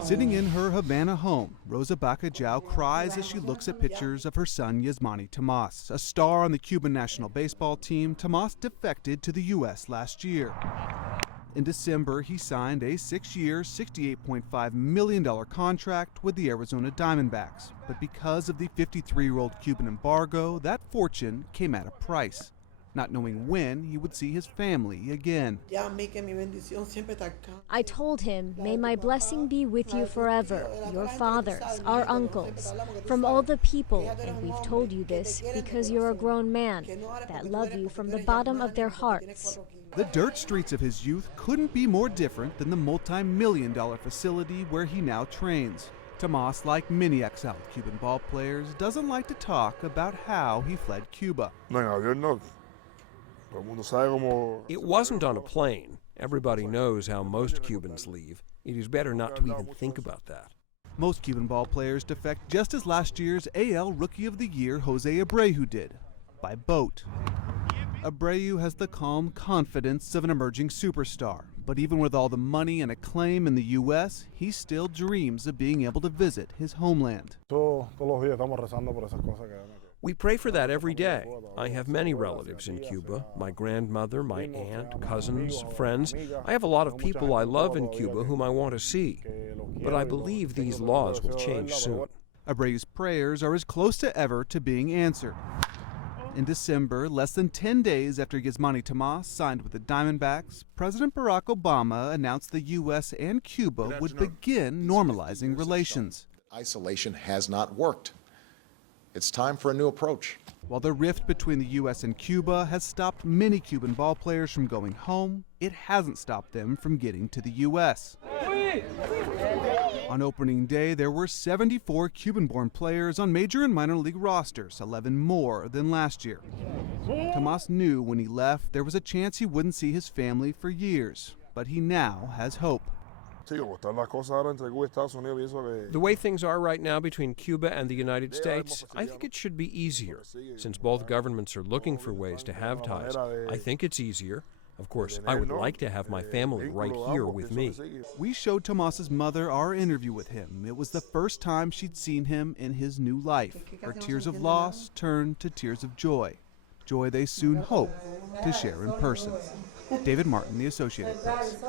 Sitting in her Havana home, Rosa Bacallao cries as she looks at pictures of her son Yasmany Tomas. A star on the Cuban national baseball team, Tomas defected to the U.S. last year. In December, he signed a 6-year, $68.5 million contract with the Arizona Diamondbacks. But because of the 53-year-old Cuban embargo, that fortune came at a price, not knowing when he would see his family again. I told him, may my blessing be with you forever, your fathers, our uncles, from all the people, and we've told you this because you're a grown man, that love you from the bottom of their hearts. The dirt streets of his youth couldn't be more different than the multi-million-dollar facility where he now trains. Tomas, like many exiled Cuban ball players, doesn't like to talk about how he fled Cuba. It wasn't on a plane. Everybody knows how most Cubans leave. It is better not to even think about that. Most Cuban ball players defect just as last year's AL Rookie of the Year Jose Abreu did, by boat. Abreu has the calm confidence of an emerging superstar, but even with all the money and acclaim in the U.S., he still dreams of being able to visit his homeland. We pray for that every day. I have many relatives in Cuba, my grandmother, my aunt, cousins, friends. I have a lot of people I love in Cuba whom I want to see. But I believe these laws will change soon. Abreu's prayers are as close to ever to being answered. In December, less than 10 days after Yasmany Tomas signed with the Diamondbacks, President Barack Obama announced the U.S. and Cuba would begin normalizing relations. Isolation has not worked. It's time for a new approach. While the rift between the U.S. and Cuba has stopped many Cuban ball players from going home, it hasn't stopped them from getting to the U.S. On opening day, there were 74 Cuban-born players on major and minor league rosters, 11 more than last year. Tomas knew when he left there was a chance he wouldn't see his family for years, but he now has hope. The way things are right now between Cuba and the United States, I think it should be easier. Since both governments are looking for ways to have ties, I think it's easier. Of course, I would like to have my family right here with me. We showed Tomas's mother our interview with him. It was the first time she'd seen him in his new life. Her tears of loss turned to tears of joy. Joy they soon hope to share in person. David Martin, The Associated Press.